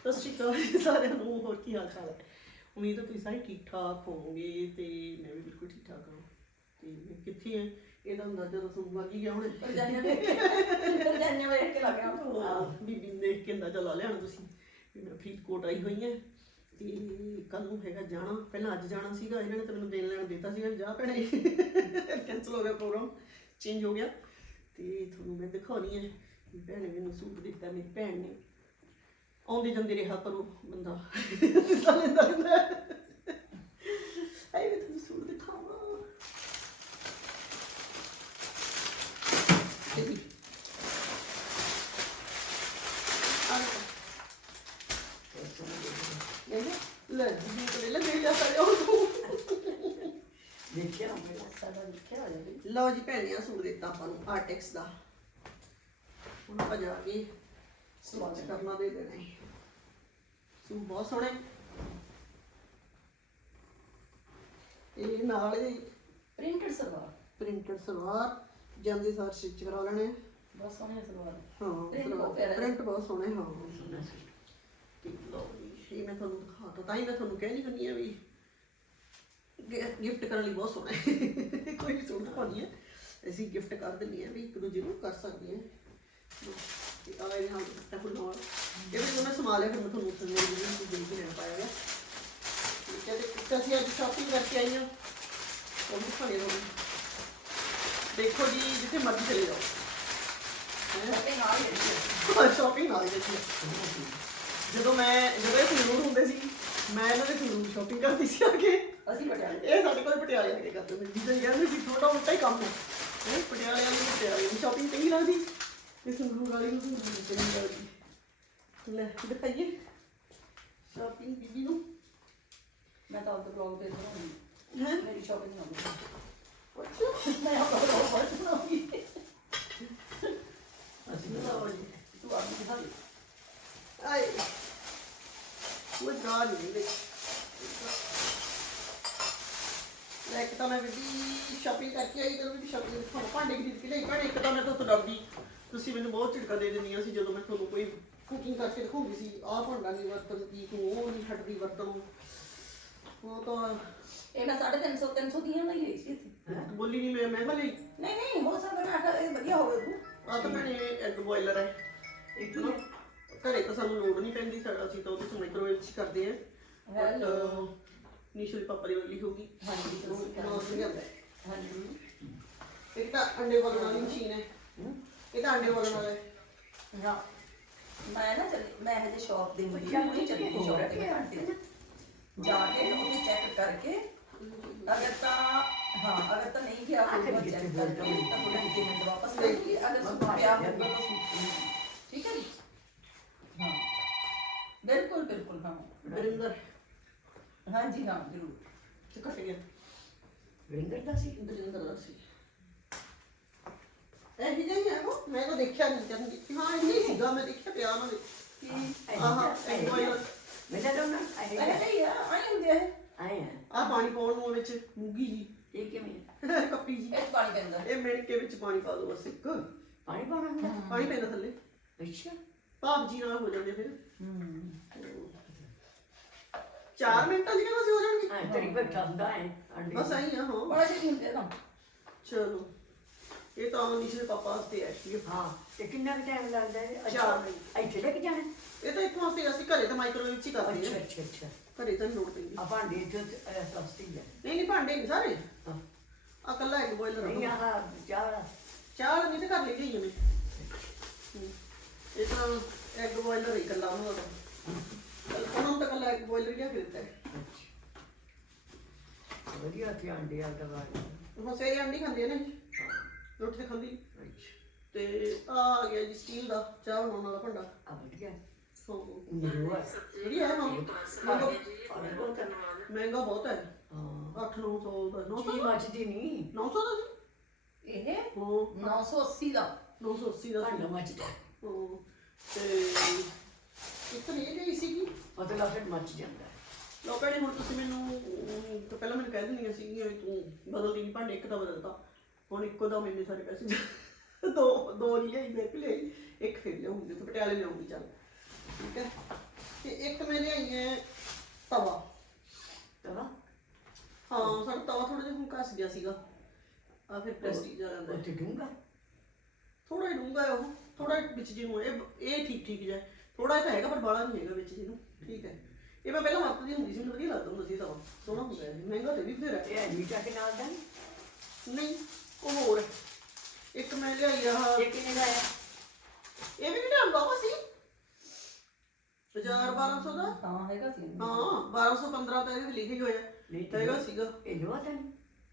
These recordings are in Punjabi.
ਸਤਿ ਸ਼੍ਰੀ ਅਕਾਲ ਸਾਰਿਆਂ ਨੂੰ ਹੋਰ ਕੀ ਹਾਲ ਚਾਲ ਹੈ? ਉਮੀਦ ਹੈ ਤੁਸੀਂ ਸਾਰੇ ਠੀਕ ਠਾਕ ਹੋਵੋਗੇ ਤੇ ਮੈਂ ਵੀ ਬਿਲਕੁਲ ਠੀਕ ਠਾਕ ਹਾਂ। ਤੇ ਮੈਂ ਕਿੱਥੇ ਹਾਂ? ਇਹਦਾ ਅੰਦਾਜ਼ਾ ਤਾਂ ਤੁਹਾਨੂੰ ਲੱਗ ਹੀ ਗਿਆ ਹੁਣ ਪਰਜਾਈਆਂ ਵੇਖ ਕੇ ਪਰਜਾਈਆਂ ਵੇਖ ਕੇ ਲੱਗਿਆ ਆਹ, ਬੀਬੀ ਨੂੰ ਦੇਖ ਕੇ ਅੰਦਾਜ਼ਾ ਲਾ ਲਿਆ ਹੋਣਾ ਤੁਸੀਂ ਵੀ ਮੈਂ ਫਰੀਦਕੋਟ ਆਈ ਹੋਈ ਹਾਂ। ਤੇ ਕੱਲ ਨੂੰ ਹੈਗਾ ਜਾਣਾ ਪਹਿਲਾਂ ਅੱਜ ਜਾਣਾ ਸੀਗਾ ਇਹਨਾਂ ਨੇ ਤਾਂ ਮੈਨੂੰ ਦੇਣ ਲੈਣ ਦਿੱਤਾ ਸੀਗਾ ਵੀ ਜਾ ਭੈਣੇ। ਕੈਨਸਲ ਹੋ ਗਿਆ ਪ੍ਰੋਗਰਾਮ ਚੇਂਜ ਹੋ ਗਿਆ। ਤੇ ਤੁਹਾਨੂੰ ਮੈਂ ਦਿਖਾਉਣੀ ਹੈ ਵੀ ਭੈਣ ਨੇ ਮੈਨੂੰ ਸੂਟ ਦਿੱਤਾ ਮੇਰੀ ਭੈਣ ਨੇ। ਆਉਂਦੇ ਜਾਂਦੇ ਰਿਹਾ ਕਰੋ ਬੰਦਾ ਦਿੱਤਾ ਲੈਂਦਾ ਰਹਿੰਦਾ ਆਈ ਮੈਂ ਤੁਹਾਨੂੰ ਸੂਟ ਦਿਖਾਵਾਂ। ਵੀ। ਲੈ ਜੀ। ਤੇ ਲੈ ਜਾ ਤੂੰ ਦੇਖਿਆ ਸਾਡਾ ਦੇਖਿਆ। ਵੀ ਲਓ ਜੀ ਸੂਟ ਦਿੱਤਾ ਆਪਾਂ ਨੂੰ ਆਰਟੈਕਸ ਦਾ। ਹੁਣ ਆਪਾਂ ਜਾ ਕੇ ਸਵਾਚ ਕਰਨਾ ਦੇ ਦੇਣਾ ਹੈ। ਸੂਟ ਬਹੁਤ ਸੋਹਣਾ। ਹੈ ਇਹ ਨਾਲ ਇਹ ਪ੍ਰਿੰਟਡ ਸਲਵਾਰ। ਪ੍ਰਿੰਟਡ ਸਲਵਾਰ ਜਾਂਦੇ ਸਾਰ ਸਟਿਚ ਕਰਾ ਲੈਣੇ। ਬਹੁਤ ਸੋਹਣੀ ਸਲਵਾਰ। ਹਾਂ ਹੈ। ਪ੍ਰਿੰਟ ਬਹੁਤ ਸੋਹਣਾ ਹੈ। ਹਾਂ ਇਹ ਮੈਂ ਤੁਹਾਨੂੰ ਦਿਖਾਤਾ ਤਾਂ ਹੀ ਮੈਂ ਤੁਹਾਨੂੰ ਕਹਿ ਨਹੀਂ ਹੁੰਦੀ ਆ ਵੀ ਗਿਫਟ ਕਰਨ ਲਈ ਬਹੁਤ ਸੋਹਣਾ। ਹੈ ਕੋਈ ਵੀ ਸੂਟ ਦਿਖਾਉਣੀ ਹੈ। ਅਸੀਂ ਗਿਫਟ ਕਰ ਦਿੰਦੇ ਆ ਵੀ ਇੱਕ ਦੂਜੇ ਨੂੰ ਕਰ ਸਕਦੇ ਆ ਤੇ ਇਹ ਹਾਂ ਦੁਪੱਟਾ ਫੁੱਲਾਂ ਵਾਲਾ ਇਹ ਵੀ ਮੈਂ ਸੰਭਾਲਿਆ ਫਿਰ ਮੈਂ ਤੁਹਾਨੂੰ ਉੱਥੇ ਮੇਰੇ ਵੀਡੀਓ ਨੂੰ ਦੇ ਕੇ ਪਾਇਆ ਠੀਕ ਹੈ ਤੇ ਇੱਕ ਅਸੀਂ ਅੱਜ ਸ਼ਾਪਿੰਗ ਕਰਕੇ ਆਈ ਹਾਂ ਉਹ ਵੀ ਖਾਣੇ ਰੋਣੀ ਦੇਖੋ ਜੀ ਜਿੱਥੇ ਮਰਜ਼ੀ ਚਲੇ ਜਾਓ ਹੈਂ? ਤੇ ਨਾਲ ਸ਼ਾਪਿੰਗ ਆ ਗਈ ਜਦੋਂ ਮੈਂ ਜਦੋਂ ਇਹ ਸੰਗਰੂਰ ਹੁੰਦੇ ਸੀ ਮੈਂ ਇਹਨਾਂ ਦੇ ਸੰਗਰੂਰ ਸ਼ਾਪਿੰਗ ਕਰਦੀ ਸੀ ਆ ਕੇ ਅਸੀਂ ਪਟਿਆਲੇ ਇਹ ਸਾਡੇ ਕੋਲ ਪਟਿਆਲੇ ਆ ਕੇ ਕਰਦੇ ਹੁੰਦੇ ਜਿੱਦਾਂ ਕਹਿੰਦੇ ਸੀ ਥੋੜਾ ਉਲਟਾ ਹੀ ਕੰਮ ਹੈ ਪਟਿਆਲੇ ਵਾਲੀ ਨੂੰ ਪਟਿਆਲੇ ਦੀ ਸ਼ਾਪਿੰਗ ਚੰਗੀ ਲੱਗਦੀ ਤੇ ਸੰਗਰੂਰ ਵਾਲੀ ਨੂੰ ਸੰਗਰੂਰ ਚੰਗੀ ਲੱਗਦੀ ਲੈ ਦਿਖਾਈਏ ਸ਼ਾਪਿੰਗ ਬੀਬੀ ਨੂੰ। ਮੈਂ ਤਾਂ ਉਹਦੇ ਬਲੌਗ ਤੇ ਬਣਾਉਂਗੀ ਹੈ? ਮੇਰੀ ਸ਼ਾਪਿੰਗ ਨਾ ਹੋਈ ਮੈਂ ਆਪਣਾ ਬਲੌਗ ਪਰ ਬਣਾਉਂਗੀ ਅਸੀਂ ਲਓ ਜੀ ਤੂੰ ਆਪਣੀ ਦਿਖਾ ਦੇ। ਆਏ। ਉਹ ਗਾ ਨਹੀਂ ਦੇ ਲੈ ਕੇ ਤਾਂ ਮੈਂ ਬੀਬੀ ਸ਼ਾਪਿੰਗ ਕਰਕੇ ਆਈ ਜਦੋਂ ਵੀ ਸ਼ਾਪਿੰਗ ਭਾਂਡੇ ਖਰੀਦ ਕੇ ਲਈ ਭਾਂਡੇ ਇੱਕ ਤਾਂ ਮੈਂ ਤੋਂ ਤੁਸੀਂ ਮੈਨੂੰ ਬਹੁਤ ਝਿੜਕਾਂ ਦੇ ਦਿੰਦੀਆਂ ਸੀ ਜਦੋਂ ਮੈਂ ਤੁਹਾਨੂੰ ਕੋਈ ਕੁਕਿੰਗ ਕਰਕੇ ਦਿਖਾਉਂਦੀ ਸੀ। ਆਹ ਭਾਂਡਾ ਨਹੀਂ ਵਰਤਣ ਦੀ ਤੂੰ ਉਹ ਨਹੀਂ ਛੱਡਦੀ ਵਰਤਣੋਂ ਉਹ ਤਾਂ ਇਹ ਮੈਂ 350 300 ਦੀਆਂ ਲਈ ਲਈ ਸੀ। ਬੋਲੀ ਨਹੀਂ ਮੈਂ ਮਹਿੰਗਾ ਲਈ। ਨਹੀਂ ਨਹੀਂ ਹੋ ਸਕਦਾ ਮੈਂ ਆਖਿਆ ਇਹ ਵਧੀਆ ਹੋਵੇ ਤੂੰ ਆ ਤਾਂ ਮੈਨੇ ਐਗ ਬੋਇਲਰ ਹੈ। ਇੱਕ ਨਾ ਘਰੇ ਤਾਂ ਸਾਨੂੰ ਲੋੜ ਨਹੀਂ ਪੈਂਦੀ ਸਾਡਾ ਅਸੀਂ ਤਾਂ ਉਹਦੇ ਚ ਮਾਈਕ੍ਰੋਵੇਵ ਚ ਕਰਦੇ ਆ Hello. ਨਿਸ਼ੂਲ ਪਾਪਾ ਦੀ ਵਾਲੀ ਹੋਗੀ ਹਾਂਜੀ, ਸਤਿ ਸ਼੍ਰੀ ਅਕਾਲ। ਇੱਕ ਤਾਂ ਅੰਡੇ ਵਗਣ ਵਾਲੀ ਮਸ਼ੀਨ ਹੈ। ਇਹ ਤਾਂ ਅੰਡੇ ਵਗਣ ਵਾਲਾ ਹੈ ਹਾਂ ਮੈਂ ਨਾ ਚੱਲੀ ਮੈਂ ਹਜੇ ਸ਼ਾਪ ਦੇ ਮੁੰਡੇ ਨਹੀਂ ਚੱਲੀ ਸ਼ਾਪ ਤੇ ਮੈਂ ਆਂਟੀ ਜਾ ਕੇ ਉਹਨੂੰ ਚੈੱਕ ਕਰਕੇ ਅਗਰ ਤਾਂ ਹਾਂ ਅਗਰ ਤਾਂ ਨਹੀਂ ਗਿਆ ਕੋਈ ਚੈੱਕ ਕਰਕੇ ਤਾਂ ਥੋੜਾ ਨੀਚੇ ਮਿੰਟ ਵਾਪਸ ਲੈ ਕੇ ਅਗਰ ਸੁਣ ਪਿਆ ਹੋਊਗਾ ਤਾਂ ਸੂਟ ਠੀਕ ਹੈ ਜੀ ਹਾਂ ਬਿਲਕੁਲ ਬਿਲਕੁਲ ਹਾਂ ਵਰਿੰਦਰ ਹਾਂਜੀ ਹਾਂ ਜ਼ਰੂਰ ਤੇ ਕੱਟ ਗਿਆ ਵਿੰਦਰ ਦਾ ਦਾ ਇਹ ਹੀ ਨਹੀਂ ਹੈ ਉਹ? ਮੈਂ ਤਾਂ ਦੇਖਿਆ ਨਹੀਂ ਚੰਗੀ ਹਾਂ ਇਹ ਨਹੀਂ ਸੀਗਾ ਮੈਂ ਦੇਖਿਆ ਪਿਆ ਉਹਨਾਂ ਦੇ ਆਹਾ ਐਗ ਬੋਇਲਰ ਮੈਂ ਤਾਂ ਨਾ ਆਏ ਨਹੀਂ ਆ ਆਈ ਹੁੰਦੇ ਆ ਆਏ ਆ। ਪਾਣੀ ਪਾਉਣ ਨੂੰ ਵਿੱਚ ਮੂੰਗੀ ਜੀ। ਇਹ ਕਿਵੇਂ ਕੱਪੀ ਜੀ। ਇਹ 'ਚ ਪਾਣੀ ਪੈਂਦਾ। ਇਹ ਮਿਣਕੇ ਵਿੱਚ ਪਾਣੀ ਪਾ ਦੋ ਬਸ ਇੱਕ। ਪਾਣੀ ਪਾਉਣਾ ਹੁੰਦਾ? ਪਾਣੀ ਪੈਂਦਾ ਥੱਲੇ। ਅੱਛਾ। ਭਾਪ ਜੀ ਨਾਲ ਹੋ ਜਾਂਦੇ ਫਿਰ। ਹੂੰ। 4 ਮਿੰਟਾਂ ਚ ਕਹਿੰਦਾ ਸੀ ਹੋ ਜਾਣਗੇ। ਹਾਂ ਤੇਰੀ ਬੈਠਾ ਹੁੰਦਾ ਹੈ ਬਸ ਆਈ ਆ ਹਾਂ। ਬੜਾ ਜਿਹੀ ਹੁੰਦੇ ਨਾ ਚਲੋ। ਇਹ ਤਾਂ ਨਿਸ਼ੇ ਪਾਪਾ ਵਾਸਤੇ ਹੈ ਹੈ ਤੇ ਕਿੰਨਾ ਕੁ ਟਾਈਮ ਲੱਗਦਾ ਹੈ ਚਾਰ ਅੱਛਾ ਇੱਥੇ ਲੈ ਕੇ ਜਾਣਾ? ਇਹ ਤਾਂ ਇੱਥੋਂ ਅਸੀਂ ਅਸੀਂ ਘਰੇ ਤਾਂ ਮਾਈਕ੍ਰੋਵੇਵ ਚ ਹੀ ਕਰਦੇ ਅੱਛਾ ਹਾਂ। ਅੱਛਾ ਅੱਛਾ। ਘਰੇ ਤਾਂ ਨੀ ਲੋੜ ਪੈਂਦੀ। ਆ ਭਾਂਡੇ ਚ ਸਸਤੀ ਹੈ ਨਹੀਂ ਨਹੀਂ ਭਾਂਡੇ ਨਹੀਂ ਸਾਰੇ। ਹਾਂ। ਆ ਕੱਲਾ ਇੱਕ ਬੋਇਲਰ ਨਹੀਂ ਆ। ਚਾਹ ਚਾਹ ਨਹੀਂ ਤੇ ਘਰ ਲੈ ਗਈ ਮੈਂ ਹੂੰ। ਇਹ ਤਾਂ ਐਗ ਬੋਇਲਰ ਹੀ ਕੱਲਾ ਉਹਨਾਂ ਦਾ। ਉਹਨਾਂ ਤਾਂ ਕੱਲਾ ਐਗ ਬੋਇਲਰ ਹੀ ਆ ਹੈ ਵਧੀਆ ਤੇ ਅੰਡੇ ਆ ਦਵਾ ਹੁਣ ਸੇ ਅੰਡੀ ਖਾਂਦੇ ਨੇ ਰੋਟੀ ਤੇ ਖਾਂਦੀ। ਅੱਛਾ ਤੇ ਆ ਆ ਗਿਆ ਜੀ ਸਟੀਲ ਦਾ ਚਾਹ ਬਣਾਉਣ ਵਾਲਾ ਭਾਂਡਾ। ਆ ਵਧੀਆ। ਹੈ। ਮਹਿੰਗਾ। ਬਹੁਤ ਹੈ। ਮਹਿੰਗਾ ਬਹੁਤ ਹੈ। ਹਾਂ। 8 900 ਦਾ 900 ਚੀਜ਼ ਮੱਚਦੀ ਨਹੀਂ। 900 ਦਾ ਸੀ? ਇਹ ਹਾਂ। 980 ਦਾ। 980 ਦਾ ਸੀ। ਭਾਂਡਾ ਮੱਚਦਾ ਹਾਂ। ਤੇ ਇੱਕ ਨੇ ਇਹ ਲਈ ਸੀਗੀ ਮਤਲਬ ਫਿਰ ਮੱਚ ਜਾਂਦਾ ਹੈ। ਲੋ ਭੈਣੇ ਹੁਣ ਤੁਸੀਂ ਮੈਨੂੰ ਅਮ, ਤਾਂ ਪਹਿਲਾਂ ਮੈਨੂੰ ਕਹਿ ਦਿੰਦੀਆਂ ਸੀ ਵੀ ਤੂੰ ਬਦਲਦੀ ਨਹੀਂ ਭਾਂਡੇ ਇੱਕ ਤਾਂ ਬਦਲਤਾ। ਹੁਣ ਇੱਕੋ ਦਾ ਮੈਨੇ ਸਾਰੇ ਪੈਸੇ ਦੋ ਦੋ ਨਹੀਂ ਲਈ ਮੈਂ ਲਈ। ਇੱਕ ਫਿਰ ਲਿਆਉਂਗੀ ਤੇ ਪਟਿਆਲੇ ਲਿਆਉਂਗੀ ਚੱਲ। ਠੀਕ ਹੈ? ਤੇ ਇੱਕ ਮੈਂ ਲਿਆਈ ਹੈ ਤਵਾ। ਤਵਾ? ਹਾਂ ਸਾਡਾ ਤਵਾ ਥੋੜਾ ਜਿਹਾ ਹੁਣ ਘਸ ਗਿਆ ਸੀਗਾ। ਆ ਫਿਰ ਪ੍ਰੈਸਟੀਜ ਆ ਜਾਂਦਾ ਉੱਥੇ ਡੂੰਗਾ ਥੋੜਾ ਹੈ ਉਹ। ਥੋੜਾ ਵਿੱਚ ਜਿਹਨੂੰ ਇਹ ਇਹ ਠੀਕ ਠੀਕ ਜਿਹਾ ਥੋੜਾ ਜਿਹਾ ਤਾਂ ਹੈਗਾ ਪਰ ਬਾਲਾ ਨਹੀਂ ਹੈਗਾ ਵਿੱਚ ਜਿਹਨੂੰ। ਠੀਕ ਹੈ? ਇਹ ਮੈਂ ਪਹਿਲਾਂ ਵਰਤਦੀ ਹੁੰਦੀ ਸੀ ਮੈਨੂੰ ਵਧੀਆ ਲੱਗਦਾ ਹੁੰਦਾ ਸੀ ਤਵਾ। ਸੋਹਣਾ ਹੁੰਦਾ ਹੈ। ਮਹਿੰਗਾ ਤੇ ਵੀ ਫਿਰ ਇਹ ਅਜੀਟਾ ਕੇ ਨਾਲ ਦਾ ਨੀ? ਨਹੀਂ। ਉਹ ਹੋਰ। ਇੱਕ ਮੈਂ ਲਿਆਈ ਆ। ਇਹ ਕਿੰਨੇ ਦਾ ਹੈ? ਇਹ ਵੀ ਕਿਹੜਾ ਬਾਬਾ ਸੀ। 1200 ਦਾ? ਹਾਂ ਹੈਗਾ ਸੀ। ਹਾਂ 1215 ਤਾਂ ਇਹ ਲਿਖਿਆ ਹੋਇਆ। ਨਹੀਂ ਤਾਂ ਹੈਗਾ ਸੀਗਾ। ਇਹ ਲੋਹਾ ਤਾਂ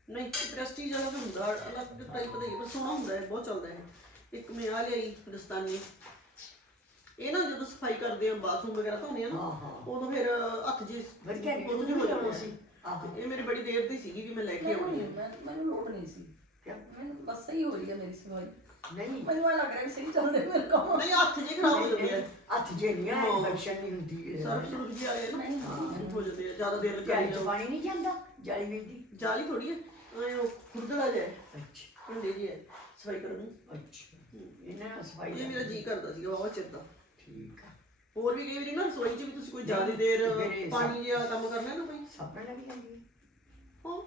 ਨਹੀਂ। ਪ੍ਰੈਸਟੀਜ ਵਾਲਾ ਵੀ ਹੁੰਦਾ ਅਲੱਗ ਟਾਈਪ ਦਾ ਹੀ ਪਰ ਸੋਹਣਾ ਹੁੰਦਾ ਹੈ ਬਹੁਤ ਚੱਲਦਾ ਹੈ। ਇੱਕ ਮੈਂ ਆ ਲਈ ਦਸਤਾਨੀ। ਇਹ ਨਾ ਜਦੋਂ ਸਫ਼ਾਈ ਕਰਦੇ ਆ ਬਾਥਰੂਮ ਵਗੈਰਾ ਧੋਨੇ ਆ ਨਾ ਉਦੋਂ ਫਿਰ ਹੱਥ ਜੇ ਵਧੀਆ ਹੋ ਜਾਂਦੇ ਸੀ। ਇਹ ਮੇਰੀ ਬੜੀ ਦੇਰ ਦੀ ਸੀਗੀ ਕਿ ਮੈਂ ਲੈ ਕੇ ਆਉਣੀ ਮੈਨੂੰ ਲੋੜ ਨਹੀਂ ਸੀ? ਮੈਨੂੰ ਬਸ ਸਹੀ ਹੋ ਰਹੀ ਹੈ ਮੇਰੀ ਸਫ਼ਾਈ ਨਹੀਂ। ਮੈਨੂੰ ਇਹ ਲੱਗ ਰਿਹਾ ਵੀ ਸਹੀ ਚੱਲ ਰਿਹਾ ਮੇਰੇ ਕੰਮ। ਨਹੀਂ ਹੱਥ ਜੇ ਖਰਾਬ ਹੋ ਜਾਂਦੇ ਆ। ਹੱਥ ਜੇ ਨਹੀਂ ਆ ਹਾਂ। ਇਨਫੈਕਸ਼ਨ ਨਹੀਂ ਹੁੰਦੀ। ਸਰਫ ਸੁਰਫ ਜੀ ਆਏ ਨਾ ਨਹੀਂ, ਹਾਂ। ਹੋ ਜਾਂਦੇ ਆ ਜ਼ਿਆਦਾ ਦੇਰ ਜਾਲੀ ਕਰੀ ਚ ਪਾਣੀ ਨਹੀਂ ਜਾਂਦਾ ਜਾਲੀ ਵਿੱਚ ਦੀ ਜਾਲੀ ਥੋੜੀ ਹੈ ਐ ਉਹ ਖੁਰਦਲਾ ਜਿਹਾ ਹੈ। ਅੱਛਾ। ਹੁੰਦੇ ਜੀ ਹੈ ਸਫ਼ਾਈ ਕਰਨ ਨੂੰ। ਅੱਛਾ। ਇਹਨਾਂ ਨਾਲ ਸਫ਼ਾਈ ਇਹ ਮੇਰਾ ਜੀ ਕਰਦਾ ਸੀਗਾ ਬਹੁਤ ਚਿਰ ਦਾ। ਠੀਕ ਆ। ਹੋਰ ਵੀ ਕਈ ਵਾਰੀ ਨਾ ਰਸੋਈ 'ਚ ਵੀ ਤੁਸੀਂ ਕੋਈ ਜ਼ਿਆਦਾ ਦੇਰ ਮੇਰੇ ਪਾਣੀ ਜਿਹਾ ਕੰਮ ਕਰਨਾ ਨਾ ਕੋਈ। ਸਾਬਣ ਲੱਗ ਜਾਂਦੀ ਹੈ ਹਾਂ।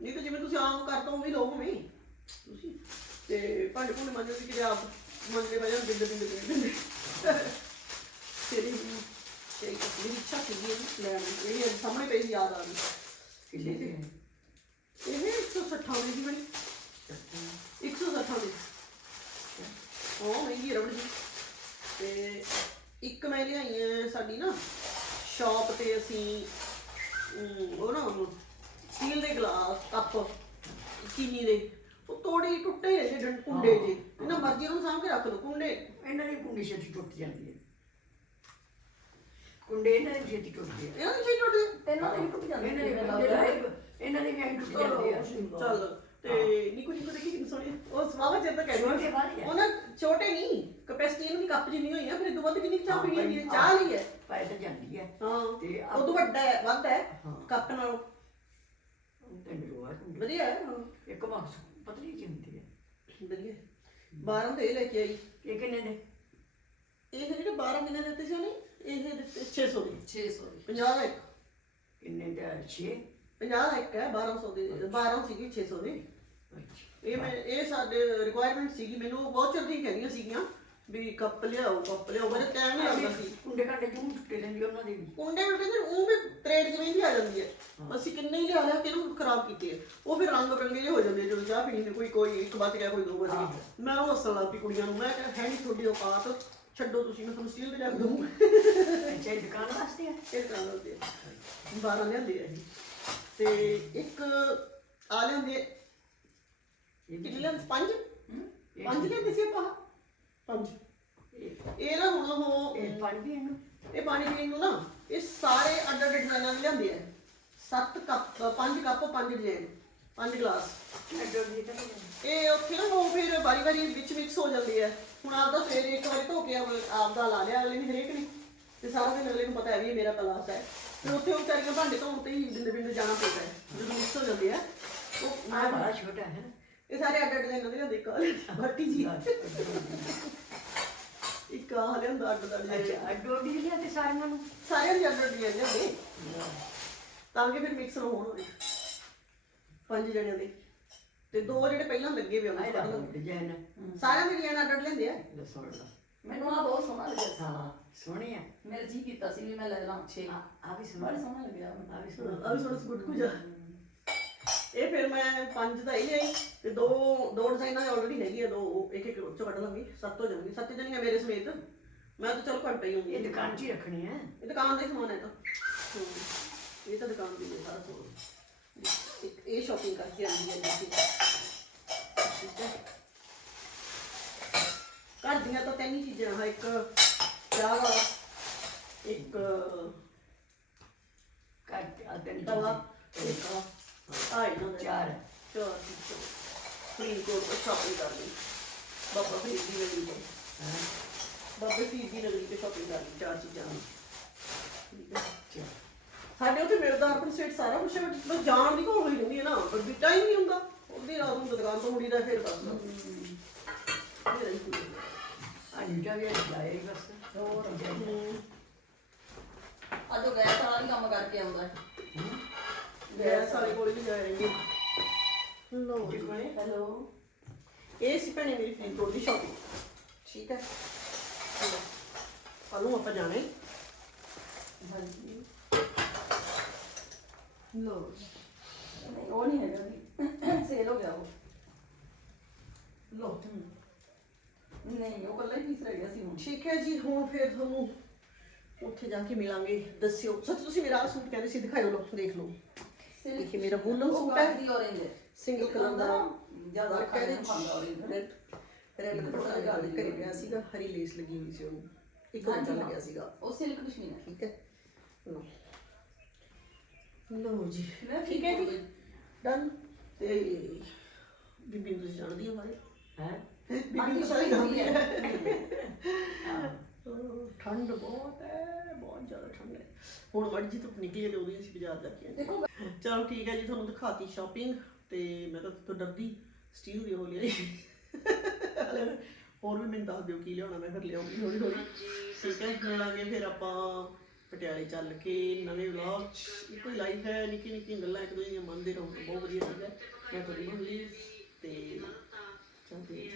ਨਹੀਂ ਤਾਂ ਜਿਵੇਂ ਤੁਸੀਂ ਆਮ ਕਰਤਾ ਉਵੇਂ ਹੀ ਲਓ ਵੀ ਤੁਸੀਂ ਤੇ ਭਾਂਡੇ ਭੁੰਡੇ ਮਾਂਜੋ ਵੀ ਕਿ ਆਪ ਮੰਜੇ ਵਜਾ ਬਿੰਦ ਬਿੰਦ ਬਿੰਦ ਬਿੰਦ। ਤੇਰੀ ਵੀ ਤੇ ਇੱਕ ਮੇਰੀ ਇੱਛਾ ਸੀਗੀ ਇਹ ਲੈਣ ਦੀ ਇਹ ਅੱਜ ਸਾਹਮਣੇ ਪਈ ਯਾਦ ਆ ਗਈ। ਕਿੰਨੇ ਦੇ? ਇਹ 160 ਦੀ ਬਣੀ। 160 ਦੀ। ਉਹ ਮਹਿੰਗੀ ਰਬੜ ਦੀ ਤੇ ਇੱਕ ਮੈਂ ਲਿਆਈ ਹੈ ਸਾਡੀ ਨਾ ਸ਼ਾਪ ਤੇ ਅਸੀਂ ਉਹ ਨਾ ਸਟੀਲ ਦੇ ਗਲਾਸ ਕੱਪ ਚੀਨੀ ਦੇ। ਉਹ ਤੋੜੀ ਟੁੱਟੇ ਜੇ ਡੰ ਕੁੰਡੇ ਜੇ। ਇਹਨਾਂ ਮਰਜ਼ੀ ਨੂੰ ਸਾਂਭ ਕੇ ਰੱਖ ਲਓ ਕੁੰਡੇ। ਇਹਨਾਂ ਦੀ ਕੁੰਡੀ ਛੇਤੀ ਟੁੱਟ ਜਾਂਦੀ ਹੈ। ਕੁੰਡੇ ਇਹਨਾਂ ਦੀ ਛੇਤੀ ਟੁੱਟਦੀ ਹੈ ਇਹਨਾਂ ਦੀ ਟੁੱਟਦੇ ਤੈਨੂੰ ਤਾਂ ਨਹੀਂ ਟੁੱਟ ਜਾਂਦੀ ਇਹਨਾਂ ਦੀ ਕੁੰਡੇ। ਲਾਏ ਇਹਨਾਂ ਦੀ ਵੀ ਐਂ ਟੁੱਟ ਜਾਂਦੀ ਹੈ ਚੱਲ। ਤੇ ਨਿਕੋ ਨਿਕੋ ਦੇਖੀ ਕਿੰਨੀ ਸੋਹਣੀ ਹੈ। ਉਹ ਸਵਾਵਾ ਚਿਰ ਤੱਕ ਛੋਟੇ ਵਾਲੀ ਹੈ। ਉਹ ਨਾ ਛੋਟੇ ਨਹੀਂ ਕਪੈਸਿਟੀ ਇਹਨਾਂ ਦੀ ਕੱਪ ਜਿੰਨੀ ਹੋਈ ਆ ਫਿਰ ਇਹ ਤੋਂ ਵੱਧ ਕਿੰਨੀ ਕੁ ਚਾਹ ਪੀਣੀ ਹੈ ਚਾਹ ਲਈ ਹੈ ਤਾਂ ਜਾਂਦੀ ਹੈ ਹਾਂ ਤੇ ਉਹ ਤੋਂ ਵੱਡਾ ਹੈ ਵੱਧ ਹੈ ਹਾਂ। ਕੱਪ ਨਾਲੋਂ। ਵਧੀਆ ਹੈ ਹਾਂ ਇੱਕ ਮਕਸ ਪਤਲੀ ਜਿਹੀ ਹੁੰਦੀ ਹੈ। ਵਧੀਆ। ਹੈ। 12 ਤੇ ਇਹ ਲੈ ਕੇ ਆਈ। ਇਹ ਕਿੰਨੇ ਦੇ? ਇਹ ਜਿਹੜੇ 12 ਕਿੰਨੇ ਦਿੱਤੇ ਸੀ ਉਹਨੇ? ਇਹ ਦਿੱਤੇ 600 ਦੇ। 600 ਦੀ। 50 ਦਾ ਇੱਕ। ਕਿੰਨੇ ਦਾ 6 50 ਦਾ ਇੱਕ ਹੈ 1200 ਦੇ। 12 ਸੀਗੀ 600 ਦੇ। ਇਹ ਮੈਂ ਇਹ ਸਾਡੇ ਰਿਕੁਆਇਰਮੈਂਟ ਸੀਗੀ ਮੈਨੂੰ ਬਹੁਤ ਚਿਰ ਦੀ ਕਹਿੰਦੀਆਂ ਸੀਗੀਆਂ। ਵੀ ਕੱਪ ਲਿਆਓ ਕੱਪ ਲਿਆਓ। ਮੇਰੇ ਟਾਈਮ ਨਹੀਂ ਲੱਗਦਾ ਸੀ। ਕੁੰਡੇ ਕਾਂਡੇ ਜੂੰ ਟੁੱਟੇ ਰਹਿੰਦੇ ਉਹਨਾਂ ਦੇ ਵੀ? ਕੁੰਡੇ ਵੀ ਕਹਿੰਦੇ ਉਹ ਵੀ ਤਰੇੜ ਜਿਵੇਂ ਦੀ ਆ ਜਾਂਦੀ ਹੈ। ਅਸੀਂ ਕਿੰਨੇ ਹੀ ਲਿਆ ਲਿਆ ਕਿ ਇਹਨੂੰ ਖਰਾਬ ਕੀਤੇ ਆ। ਉਹ ਫਿਰ ਰੰਗ ਬਰੰਗੇ ਜਿਹੇ ਹੋ ਜਾਂਦੇ ਆ, ਜਦੋਂ ਚਾਹ ਪੀਣੀ ਤੇ ਕੋਈ ਕੋਈ ਇੱਕ ਬਚ ਗਿਆ ਕੋਈ ਦੋ ਬਚ ਗਏ। ਮੈਂ ਉਹ ਹੱਸਣ ਲੱਗ ਪਈ ਕੁੜੀਆਂ ਨੂੰ। ਮੈਂ ਕਿਹਾ ਹੈ ਨਹੀਂ ਤੁਹਾਡੀ ਔਕਾਤ ਛੱਡੋ ਤੁਸੀਂ ਮੈਂ ਤੁਹਾਨੂੰ ਸਟੀਲ ਦੇ ਲਿਆ ਕੇ ਦਊਂ। ਅੱਛਾ ਇਹ ਦੁਕਾਨ ਵਾਸਤੇ ਆ? ਇਹ ਤਰ੍ਹਾਂ ਦੇ 12 ਲਿਆਂਦੇ ਆ ਇਹ। ਤੇ ਇੱਕ ਆ ਲਿਆਂਦੇ ਇਹ ਕਿੰਨੇ ਲਿਆਂਦੇ? ਪੰਜ? ਪੰਜ ਲਿਆਂਦੇ ਸੀ ਆਪਾਂ। ਪੰਜ। ਇਹ- ਨਾ ਹੁਣ ਉਹ ਇਹ ਪਾਣੀ ਵੀ ਇਹਨੂੰ ਇਹ ਪਾਣੀ ਪੀਣ ਨੂੰ ਨਾ ਇਹ ਸਾਰੇ ਅੱਡ ਅੱਡ ਡਿਜ਼ਾਈਨਾਂ ਦੇ ਲਿਆਂਦੇ ਆ ਸੱਤ ਕੱਪ ਪੰਜ ਕੱਪ ਪੰਜ ਡਿਜ਼ਾਈਨ ਪੰਜ ਗਲਾਸ। ਦੀ ਇਹ ਉੱਥੇ ਨਾ ਉਹ ਫਿਰ ਵਾਰੀ ਵਾਰੀ ਵਿੱਚ ਮਿਕਸ ਹੋ ਜਾਂਦੇ ਆ ਹੁਣ ਆਪਦਾ ਸਵੇਰੇ ਇੱਕ ਵਾਰੀ ਧੋ ਕੇ ਆਪਦਾ ਲਾ ਲਿਆ ਅਗਲੇ ਨੇ ਹਰੇਕ ਨੇ। ਤੇ ਸਾਰਾ ਦਿਨ ਅਗਲੇ ਨੂੰ ਪਤਾ ਹੈ ਵੀ ਇਹ ਮੇਰਾ ਕਲਾਸ ਹੈ। ਤੇ ਉੱਥੇ ਉਹ ਵਿਚਾਰੀਆਂ ਭਾਂਡੇ ਧੋਣ ਤੇ ਹੀ ਬਿੰਦ ਬਿੰਦ ਜਾਣਾ ਪੈਂਦਾ ਹੈ। ਜਦੋਂ ਮਿਕਸ ਹੋ ਜਾਂਦੇ ਆ ਉਹ ਮੈਂ ਬੜਾ ਛੋਟਾ ਹੈ ਇਹ ਸਾਰੇ ਅੱਡ ਅੱਡ ਡਿਜ਼ਾਈਨਾਂ ਦੇ ਲਿਆਂਦੇ ਇੱਕ ਬੱਟੀ ਜੀ। ਇੱਕ ਆ ਲਿਆਂਦਾ ਅੱਡ ਅੱਡ design। ਅੱਛਾ ਅੱਡੋ ਦੀ ਲਿਆ ਤੇ ਸਾਰਿਆਂ ਨੂੰ? ਸਾਰਿਆਂ ਦੀ ਅੱਡ ਅੱਡ ਲਿਆਂਦੇ। ਤਾਂ ਕਿ ਫਿਰ ਮਿਕਸ ਨਾ ਹੋਣ ਉਹਦੇ ਪੰਜ ਜਣਿਆਂ ਦੇ। ਤੇ ਦੋ ਜਿਹੜੇ ਪਹਿਲਾਂ ਲੱਗੇ ਹੋਏ ਆਏ ਉਹਨਾਂ ਦਾ ਦੇ ਡਿਜ਼ਾਈਨ ਸਾਰਿਆਂ ਦੇ ਡਿਜ਼ਾਈਨ ਅੱਡ ਅੱਡ ਲੈਂਦੇ ਆ। ਮੈਨੂੰ ਆ ਬਹੁਤ ਸੋਹਣਾ ਲੱਗਿਆ। ਹਾਂ ਸੋਹਣੀ ਆ। ਮੇਰਾ ਜੀ ਕੀਤਾ ਸੀ ਵੀ ਮੈਂ ਲੈ ਲਾਂ 6 ਆ ਵੀ ਬੜਾ ਸੋਹਣੀ। ਸੋਹਣਾ ਲੱਗਿਆ ਮੈਨੂੰ। ਆ ਵੀ ਆ ਸੋਹਣੀ ਵੀ ਥੋੜਾ ਗੁੱਟ ਕੁਝਾ ਇਹ ਫਿਰ ਮੈਂ ਪੰਜ ਦਾ ਹੀ ਲਈ ਤੇ ਦੋ ਦੋ ਡਿਜ਼ਾਈਨਾਂ ਆਲਰੇਡੀ ਹੈਗੀ ਆ ਦੋ ਇੱਕ ਇੱਕ ਚੋਂ ਕੱਢ ਲਾਂਗੀ ਸੱਤ ਹੋ ਜਾਣਗੇ। ਸੱਤ ਜਣੀਆਂ ਮੇਰੇ ਸਮੇਤ। ਮੈਂ ਤਾਂ ਚਲ ਘੰਟਾ ਹੀ ਹੁੰਦੀ ਇਹ ਦੁਕਾਨ 'ਚ ਹੀ ਰੱਖਣੀ ਹੈ। ਇਹ ਦੁਕਾਨ ਦਾ ਹੀ ਸਮਾਨ ਹੈ ਤਾਂ। ਇਹ ਤਾਂ ਦੁਕਾਨ ਦੀ ਹੈ ਸਾਰਾ ਸਮਾਨ। ਇੱਕ ਇਹ ਸ਼ਾਪਿੰਗ ਕਰਕੇ ਆਂਦੀ ਹੈ ਜੀ। ਠੀਕ ਹੈ। ਘਰ ਦੀਆਂ ਤਾਂ ਤਿੰਨ ਹੀ ਚੀਜ਼ਾਂ ਹਾਂ ਇੱਕ ਚਾਹ ਵਾਲਾ ਇੱਕ ਕੱਟ ਆ ਤਿੰਨ। ਇੱਕ ਆ ਇਹਨਾਂ ਦਾ ਚਾਰ। ਚਾਰ ਚੀਜ਼ਾਂ ਫਰੀਦਕੋਟ ਤੋਂ ਸ਼ਾਪਿੰਗ ਕਰ ਲਈ। ਬਾਬਾ ਫਰੀਦ ਦੀ ਨਗਰੀ ਤੋਂ। ਹਾਂ? ਬਾਬਾ ਫਰੀਦ ਦੀ ਨਗਰੀ ਤੋਂ ਸ਼ਾਪਿੰਗ ਕਰ ਲਈ ਚਾਰ ਚੀਜ਼ਾਂ ਠੀਕ ਹੈ। ਚਾਰ ਸਾਡੇ ਉੱਥੇ ਮਿਲਦਾ ਆਪਣੇ ਸਟੇਟ ਸਾਰਾ ਕੁਝ ਹੈ ਬਸ ਜਾਣ ਦੀ ਘੋਲ ਹੋਈ ਹੁੰਦੀ ਹੈ ਨਾ ਪਰ ਵੀ ਟਾਈਮ ਨਹੀਂ ਹੁੰਦਾ। ਉਹਦੀ ਰਾਤ ਨੂੰ ਦੁਕਾਨ ਤੋਂ ਮੁੜੀ ਦਾ ਫਿਰ ਬਸ। ਨੀਟਾ ਵੀ ਜਾਏ ਹੀ ਬਸ। ਹੋਰ। ਹੂੰ। ਗੈਸ ਵਾਲਾ ਵੀ ਕੰਮ ਕਰਕੇ ਆਉਂਦਾ। ਹੈ ਗੈਸ ਵਾਲੇ ਕੋਲ ਵੀ ਜਾਏਂਗੇ ਲਓ ਜੀ। ਹੈਲੋ। ਇਹ ਸੀ ਭੈਣੇ ਮੇਰੀ ਫਰੀਦਕੋਟ ਦੀ ਸ਼ਾਪਿੰਗ ਠੀਕ ਹੈ? ਚਲੋ। ਕੱਲ ਨੂੰ ਆਪਾਂ ਜਾਣਾ ਹੈ। ਹਾਂਜੀ। ਲਓ ਜੀ। ਨਹੀਂ ਉਹ ਨਹੀਂ ਹੈਗਾ ਸੇਲ ਹੋ ਗਿਆ ਉਹ। ਲਓ। ਨਹੀਂ ਉਹ ਕੱਲਾ ਹੀ ਪੀਸ ਰਹਿ ਗਿਆ ਸੀ ਹੁਣ। ਠੀਕ ਹੈ ਜੀ ਹੁਣ ਫਿਰ ਤੁਹਾਨੂੰ ਉੱਥੇ ਜਾ ਕੇ ਮਿਲਾਂਗੇ। ਦੱਸਿਓ। ਸੱਚ ਤੁਸੀਂ ਮੇਰਾ ਸੂਟ ਕਹਿੰਦੇ ਸੀ ਦਿਖਾਇਓ ਲੋ ਦੇਖ ਲਓ। ਮੇਰਾ ਵੂਲਨ ਸੂਟ ਹੈ। ਦੀ orange ਹੈ। ਸਿੰਗਲ ਕਲਰ ਦਾ। ਜ਼ਿਆਦਾ ਵਰਕ ਹੈ ਖਾਣੇ ਇਹਦੇ ਨੂੰ ਖਾਂਦਾ orange। ਰੈਡ ਰੈਡ ਦੁਪੱਟਾ ਲਗਾ ਦੇ ਘਰੇ ਪਿਆ ਸੀਗਾ ਹਰੀ ਲੇਸ ਲੱਗੀ ਹੋਈ ਸੀ ਉਹਨੂੰ ਇੱਕ ਹਾਂਜੀ, ਘੰਟਾ ਹਾਂ। ਲੱਗਿਆ ਸੀਗਾ। ਉਹ ਸਿਲਕ ਪਸ਼ਮੀਨਾ ਠੀਕ ਹੈ। ਲਓ। ਲਓ ਜੀ। ਠੀਕ ਹੈ ਜੀ। ਡਨ ਤੇ ਬੀਬੀ ਨੂੰ ਤੁਸੀਂ ਜਾਣਦੀ ਹੋ ਬਾਰੇ ਹੈ? ਬੀਬੀ ਬਾਕੀ ਨੂੰ ਸਾਰੀ ਸ਼ਾਇਦ ਜਾਣਦੀ ਹੀ। ਹੈ ਹੈ। ਠੰਡ ਬਹੁਤ ਹੈ ਬਹੁਤ ਜ਼ਿਆਦਾ ਠੰਡ ਹੈ। ਹੁਣ ਮੜ ਜੀ ਧੁੱਪ ਨਿਕਲੀ ਹੈ ਤੇ ਉਹਦੀ ਅਸੀਂ ਬਾਜ਼ਾਰ ਜਾ ਕੇ ਆਏ। ਦੇਖੋ ਚਲੋ ਠੀਕ ਹੈ ਜੀ ਤੁਹਾਨੂੰ ਦਿਖਾਤੀ ਸ਼ਾਪਿੰਗ ਤੇ ਮੈਂ ਤਾਂ ਤੋਂ ਡਰਦੀ ਸਟੀਲ ਦੀ ਉਹ ਲਈ ਹੋਰ ਵੀ ਮੈਨੂੰ ਦੱਸ ਦਿਓ ਕੀ ਲਿਆਉਣਾ ਮੈਂ ਫਿਰ ਲਿਆਉਂਗੀ ਹੌਲੀ ਹੌਲੀ। ਠੀਕ ਹੈ ਮਿਲਾਂਗੇ ਫਿਰ ਆਪਾਂ ਪਟਿਆਲੇ ਚੱਲ ਕੇ ਨਵੇਂ ਵਲੌਗ ਇੱਕੋ ਹੀ ਲਾਈਫ ਹੈ ਨਿੱਕੀ ਨਿੱਕੀ ਗੱਲਾਂ ਇੱਕ ਦੂਜੇ ਦੀਆਂ ਮੰਨਦੇ ਰਹੋ ਬਹੁਤ ਵਧੀਆ ਚੀਜ਼ ਹੈ। ਮੈਂ ਤੁਹਾਡੀ ਮੰਨ ਲਈ। ਤੇ ਚਲਦੇ